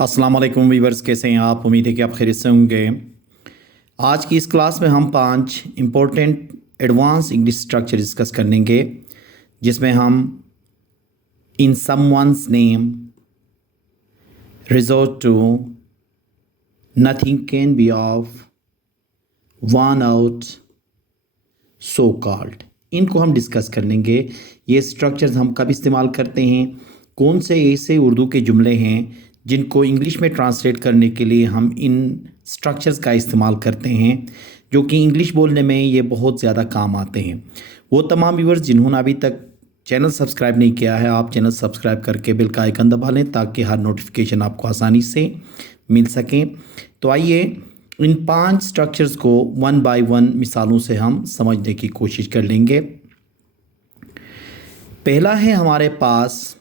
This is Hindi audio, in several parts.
अस्सलाम वालेकुम वीवर्स, कैसे हैं आप? उम्मीद है कि आप खैरियत से होंगे। आज की इस क्लास में हम 5 important advance English structure discuss करेंगे, जिसमें हम in someone's name, resort to, nothing can be off, worn out, so called, इनको हम डिस्कस कर लेंगे। ये स्ट्रक्चर्स हम कब इस्तेमाल करते हैं, कौन से ऐसे उर्दू के जुमले हैं जिनको इंग्लिश में ट्रांसलेट करने के लिए हम इन स्ट्रक्चर्स का इस्तेमाल करते हैं, जो कि इंग्लिश बोलने में ये बहुत ज़्यादा काम आते हैं। वो तमाम व्यूअर्स जिन्होंने अभी तक चैनल सब्सक्राइब नहीं किया है, आप चैनल सब्सक्राइब करके बेल का आइकन दबा लें ताकि हर नोटिफिकेशन आपको आसानी से मिल सकें। तो आइए इन 5 स्ट्रक्चर्स को वन बाय वन मिसालों से हम समझने की कोशिश कर लेंगे। पहला है हमारे पास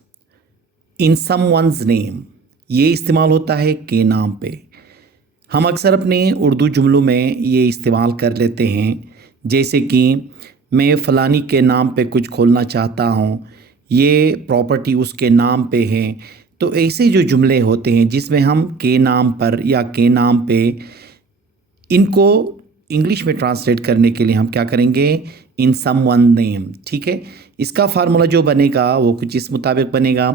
इन समवन्स नेम। ये इस्तेमाल होता है के नाम पे। हम अक्सर अपने उर्दू जुमलों में ये इस्तेमाल कर लेते हैं, जैसे कि मैं फ़लानी के नाम पे कुछ खोलना चाहता हूँ, ये प्रॉपर्टी उसके नाम पे है। तो ऐसे जो जुमले होते हैं जिसमें हम के नाम पर या के नाम पे, इनको इंग्लिश में ट्रांसलेट करने के लिए हम क्या करेंगे, इन समवन नेम। ठीक है, इसका फार्मूला जो बनेगा वो कुछ इस मुताबिक बनेगा।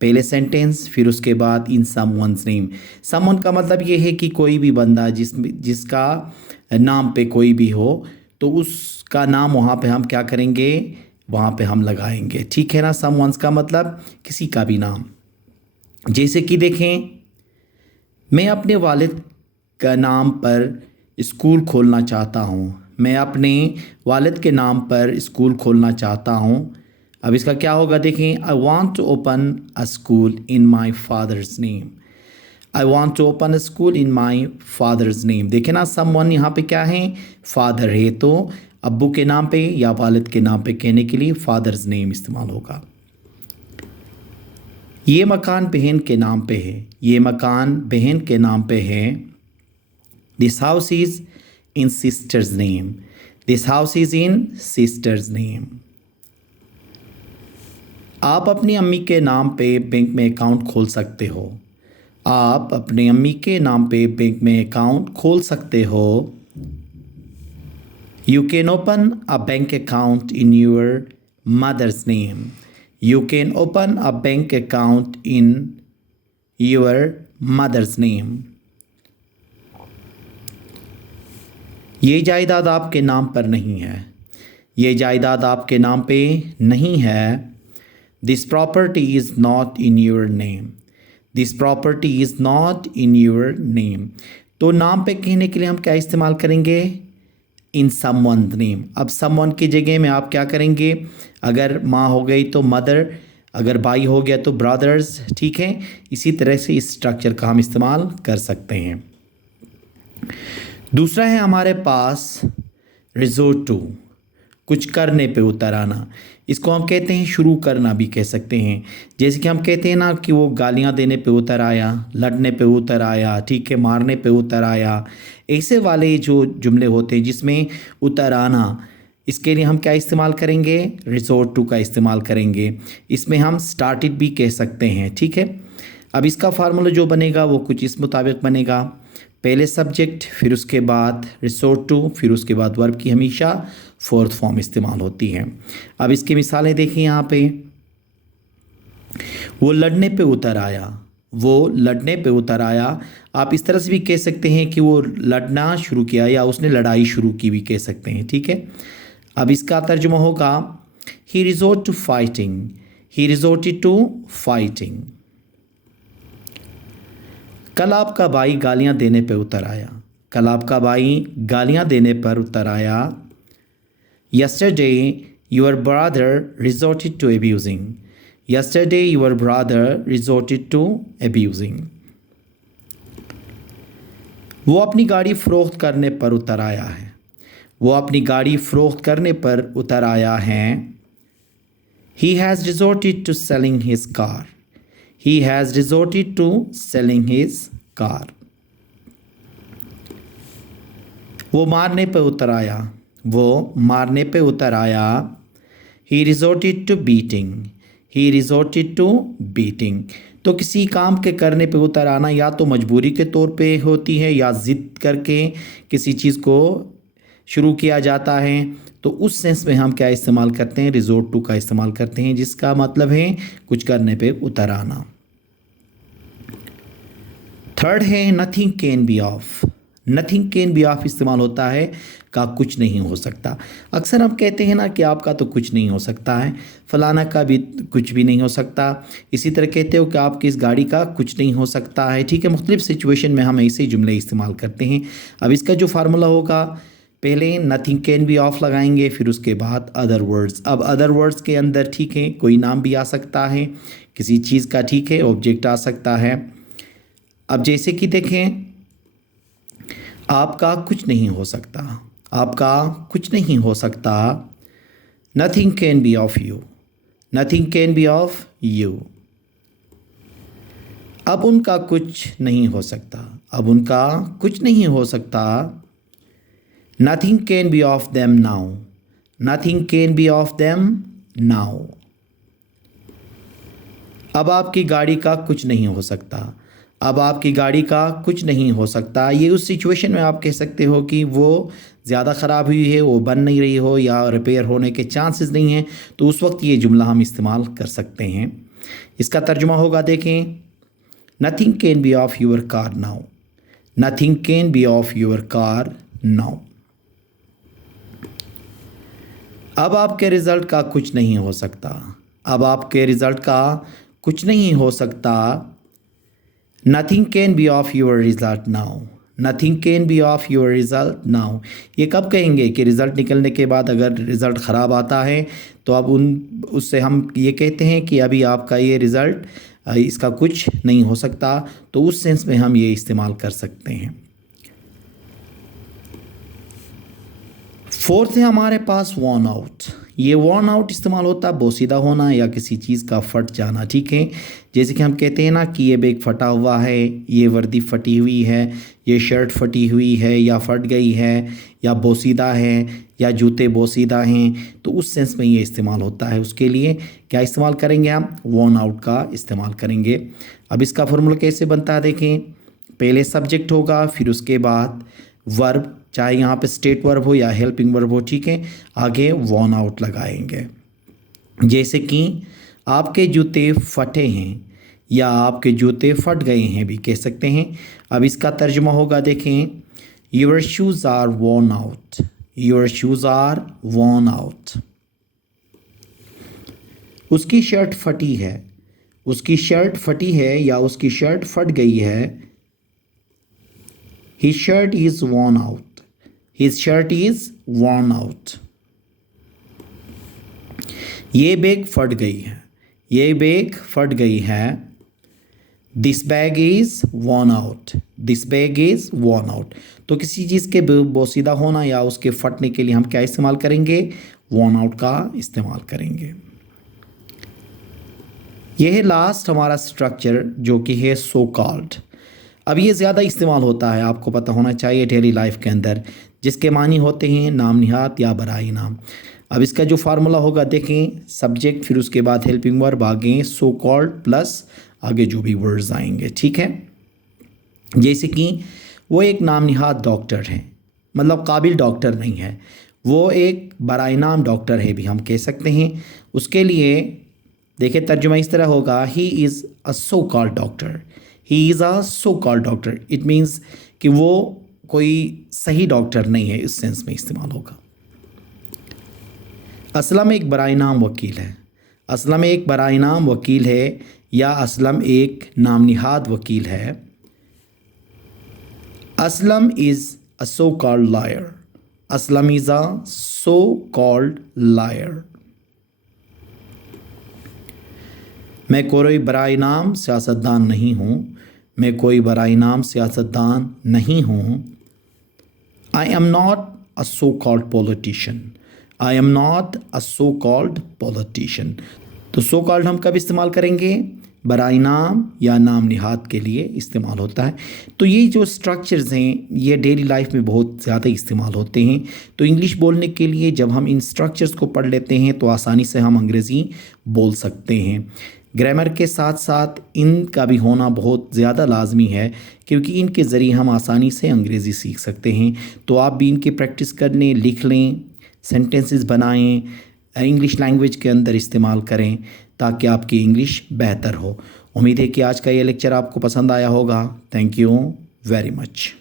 पहले सेंटेंस, फिर उसके बाद इन समवन्स नेम। समवन का मतलब ये है कि कोई भी बंदा जिसका नाम पे कोई भी हो, तो उसका नाम वहाँ पे हम क्या करेंगे, वहाँ पे हम लगाएंगे। ठीक है ना, समवन्स का मतलब किसी का भी नाम। जैसे कि देखें, मैं अपने वालिद का नाम पर स्कूल खोलना चाहता हूँ। मैं अपने वालिद के नाम पर स्कूल खोलना चाहता हूँ। अब इसका क्या होगा, देखें, I want to open a school in my father's name. I want to open a school in my father's name. देखें ना, समवन यहाँ पे क्या है, फादर है, तो अब्बू के नाम पे या वालिद के नाम पे कहने के लिए फादर्स नेम इस्तेमाल होगा। ये मकान बहन के नाम पे है। ये मकान बहन के नाम पे है। This house is in sisters name. This house is in sisters name. आप अपनी अम्मी के नाम पे बैंक में अकाउंट खोल सकते हो। आप अपनी अम्मी के नाम पे बैंक में अकाउंट खोल सकते हो। You can open a bank account in your mother's name. You can open a bank account in your mother's name. ये जायदाद आपके नाम पर नहीं है। ये जायदाद आपके नाम पे नहीं है। This property is not in your name. This property is not in your name. तो नाम पे कहने के लिए हम क्या इस्तेमाल करेंगे, इन समवन नेम। अब समवन की जगह में आप क्या करेंगे, अगर माँ हो गई तो मदर, अगर भाई हो गया तो ब्रदर्स। ठीक है, इसी तरह से इस स्ट्रक्चर का हम इस्तेमाल कर सकते हैं। दूसरा है हमारे पास रिजोर्ट टू, कुछ करने पे उतर आना। इसको हम कहते हैं शुरू करना भी कह सकते हैं। जैसे कि हम कहते हैं ना कि वो गालियाँ देने पे उतर आया, लड़ने पे उतर आया, ठीक है, मारने पे उतर आया। ऐसे वाले जो जुमले होते हैं जिसमें उतर आना, इसके लिए हम क्या इस्तेमाल करेंगे, रिजोर्ट टू का इस्तेमाल करेंगे। इसमें हम स्टार्टेड भी कह सकते हैं। ठीक है, अब इसका फार्मूला जो बनेगा वो कुछ इस मुताबिक बनेगा। पहले सब्जेक्ट, फिर उसके बाद रिसोर्ट टू, फिर उसके बाद वर्ब की हमेशा फोर्थ फॉर्म इस्तेमाल होती है। अब इसकी मिसालें देखिए यहाँ पे, वो लड़ने पे उतर आया। वो लड़ने पे उतर आया। आप इस तरह से भी कह सकते हैं कि वो लड़ना शुरू किया या उसने लड़ाई शुरू की भी कह सकते हैं। ठीक है, अब इसका तर्जुमा होगा, he resort to fighting. He resorted to fighting. कल आपका भाई गालियाँ देने पे उतर आया। कल आपका भाई गालियाँ देने पर उतर आया। Yesterday your brother resorted to abusing. Yesterday your brother resorted to abusing. वो अपनी गाड़ी फ़रोख्त करने पर उतर आया है। वो अपनी गाड़ी फ़रोख्त करने पर उतर आया है। He has resorted to selling his car. He has resorted to selling his car. वो मारने पे उतर आया। वो मारने पे उतर आया। He resorted to beating. He resorted to beating. तो किसी काम के करने पे उतर आना या तो मजबूरी के तौर पे होती है या ज़िद करके किसी चीज़ को शुरू किया जाता है। तो उस सेंस में हम क्या इस्तेमाल करते हैं, रिजोर्ट टू का इस्तेमाल करते हैं, जिसका मतलब है कुछ करने पे उतर आना। थर्ड है nothing can be of. Nothing can be of इस्तेमाल होता है का कुछ नहीं हो सकता। अक्सर हम कहते हैं ना कि आपका तो कुछ नहीं हो सकता है, फलाना का भी कुछ भी नहीं हो सकता। इसी तरह कहते हो कि आपकी इस गाड़ी का कुछ नहीं हो सकता है। ठीक है, मुख्तलिफ सिचुएशन में हम ऐसे ही जुमले इस्तेमाल करते हैं। अब इसका जो फार्मूला होगा, पहले नथिंग कैन बी ऑफ लगाएंगे, फिर उसके बाद अदर वर्ड्स। अब अदर वर्ड्स के अंदर ठीक है कोई नाम भी आ सकता है किसी चीज़ का, ठीक है, ऑब्जेक्ट आ सकता है। अब जैसे कि देखें, आपका कुछ नहीं हो सकता, आपका कुछ नहीं हो सकता। Nothing can be of you, nothing can be of you. अब उनका कुछ नहीं हो सकता, अब उनका कुछ नहीं हो सकता। Nothing can be of them now, nothing can be of them now. अब आपकी गाड़ी का कुछ नहीं हो सकता, अब आपकी गाड़ी का कुछ नहीं हो सकता। ये उस सिचुएशन में आप कह सकते हो कि वो ज़्यादा ख़राब हुई है, वो बन नहीं रही हो या रिपेयर होने के चांसेस नहीं हैं, तो उस वक्त ये जुमला हम इस्तेमाल कर सकते हैं। इसका तर्जुमा होगा, देखें, nothing can be of your car now, nothing can be of your car now. अब आपके रिज़ल्ट का कुछ नहीं हो सकता, अब आपके रिज़ल्ट का कुछ नहीं हो सकता। Nothing can be of your result now, nothing can be of your result now. ये कब कहेंगे कि रिज़ल्ट निकलने के बाद अगर रिज़ल्ट ख़राब आता है तो अब उससे हम ये कहते हैं कि अभी आपका ये रिज़ल्ट इसका कुछ नहीं हो सकता, तो उस सेंस में हम ये इस्तेमाल कर सकते हैं। फोर्थ है हमारे पास वॉर्न आउट। ये वॉर्न आउट इस्तेमाल होता है बोसीदा होना या किसी चीज़ का फट जाना, ठीक है। जैसे कि हम कहते हैं ना कि ये बैग फटा हुआ है, ये वर्दी फटी हुई है, ये शर्ट फटी हुई है या फट गई है, या बोसीदा है, या जूते बोसीदा हैं, तो उस सेंस में ये इस्तेमाल होता है। उसके लिए क्या इस्तेमाल करेंगे हम, वॉर्न आउट का इस्तेमाल करेंगे। अब इसका फॉर्मूला कैसे बनता है, देखें, पहले सब्जेक्ट होगा, फिर उसके बाद वर्ब, चाहे यहाँ पे स्टेट वर्ब हो या हेल्पिंग वर्ब हो, ठीक है, आगे वॉर्न आउट लगाएंगे। जैसे कि आपके जूते फटे हैं या आपके जूते फट गए हैं भी कह सकते हैं। अब इसका तर्जुमा होगा, देखें, your shoes are worn out, your shoes are worn out. उसकी शर्ट फटी है, उसकी शर्ट फटी है या उसकी शर्ट फट गई है। His shirt is worn out, his shirt is worn out। ये बैग फट गई है, ये बैग फट गई है। This bag is worn out, this bag is worn out। तो किसी चीज़ के बोसीदा होना या उसके फटने के लिए हम क्या इस्तेमाल करेंगे, worn out का इस्तेमाल करेंगे। यह है लास्ट हमारा स्ट्रक्चर जो कि है सो कॉल्ड। अब ये ज़्यादा इस्तेमाल होता है, आपको पता होना चाहिए डेली लाइफ के अंदर, जिसके मानी होते हैं नाम निहात या बराई नाम। अब इसका जो फार्मूला होगा, देखें, सब्जेक्ट, फिर उसके बाद हेल्पिंग वर्ब, आगे सो कॉल्ड प्लस आगे जो भी वर्ड्स आएंगे, ठीक है। जैसे कि वो एक नाम निहात डॉक्टर है, मतलब काबिल डॉक्टर नहीं है, वो एक बराई नाम डॉक्टर है भी हम कह सकते हैं। उसके लिए देखिए तर्जुमा इस तरह होगा, he is a so called doctor, he is a so called doctor. It means कि वो कोई सही डॉक्टर नहीं है, इस सेंस में इस्तेमाल होगा। असलम एक बराए नाम वकील है, असलम एक बराए नाम वकील है या असलम एक नाम निहाद वकील है। Aslam is a so called liar, Aslam is a so called liar. मैं कोई बराए नाम सियासतदान नहीं हूँ, मैं कोई बराए नाम सियासतदान नहीं हूँ। I am not a so called politician, I am not a so called politician. तो सो कॉल्ड हम कब इस्तेमाल करेंगे, बराए नाम या नाम निहात के लिए इस्तेमाल होता है। तो ये जो स्ट्रक्चर्स हैं ये डेली लाइफ में बहुत ज़्यादा इस्तेमाल होते हैं। तो इंग्लिश बोलने के लिए जब हम इन स्ट्रक्चर्स को पढ़ लेते हैं तो आसानी से हम अंग्रेज़ी बोल सकते हैं। ग्रामर के साथ साथ इनका भी होना बहुत ज़्यादा लाजमी है, क्योंकि इनके ज़रिए हम आसानी से अंग्रेज़ी सीख सकते हैं। तो आप भी इनकी प्रैक्टिस कर लें, लिख लें, सेंटेंसेस बनाएं, इंग्लिश लैंग्वेज के अंदर इस्तेमाल करें ताकि आपकी इंग्लिश बेहतर हो। उम्मीद है कि आज का ये लेक्चर आपको पसंद आया होगा। Thank you very much.